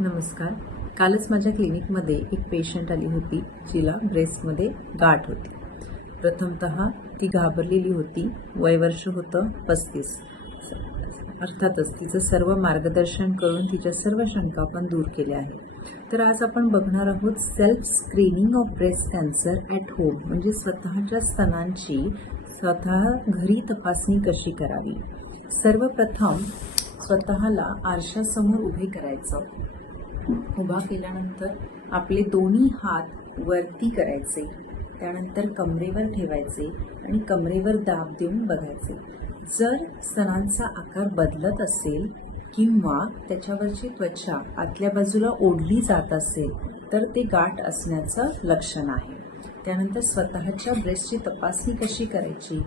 नमस्कार. कालच माझ्या क्लिनिकमध्ये एक पेशंट आली होती जिला ब्रेस्टमध्ये गाठ होती. प्रथमतः ती घाबरलेली होती. वयवर्ष होतं 35. अर्थातच तिचं सर्व मार्गदर्शन करून तिच्या सर्व शंका आपण दूर केल्या आहेत. तर आज आपण बघणार आहोत self screening of breast cancer at home, म्हणजे स्वतःच्या स्तनांची स्वतः घरी तपासणी कशी करावी. सर्वप्रथम स्वतःला आरशासमोर उभे करायचं. उभा केल्यानंतर आपले दोन्ही हात वरती करायचे, त्यानंतर कमरेवर ठेवायचे आणि कमरेवर दाब देऊन बघायचे. जर स्तनांचा आकार बदलत असेल किंवा त्याच्यावरची त्वचा आतल्या बाजूला ओढली जात असेल तर ते गाठ असण्याचं लक्षण आहे. त्यानंतर स्वतःच्या ब्रेस्टची तपासणी कशी करायची.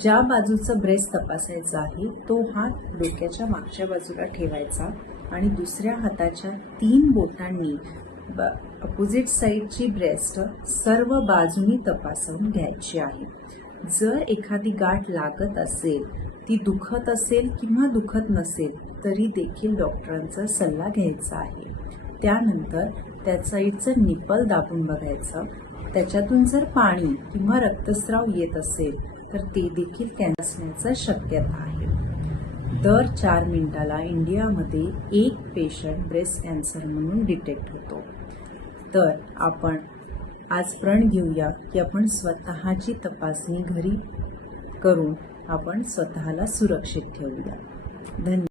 ज्या बाजूचा ब्रेस्ट तपासायचा आहे तो हात डोक्याच्या मागच्या बाजूला ठेवायचा आणि दुसऱ्या हाताच्या 3 बोटांनी अपोजिट साईडची ब्रेस्ट सर्व बाजूनी तपासून घ्यायची आहे. जर एखादी गाठ लागत असेल, ती दुखत असेल किंवा दुखत नसेल तरी देखील डॉक्टरांचा सल्ला घ्यायचा आहे. त्यानंतर त्या साईडचं निप्पल दाबून बघायचं. त्याच्यातून जर पाणी किंवा रक्तस्राव येत असेल तर ते देखील कॅन्सर असण्याची शक्यता आहे. दर 4 मिनिटाला इंडियामध्ये एक पेशंट ब्रेस्ट कॅन्सर म्हणून डिटेक्ट होतो. तर आपण आज प्रण घेऊया की आपण स्वतःची तपासणी घरी करून आपण स्वतःला सुरक्षित ठेवूया. धन्यवाद.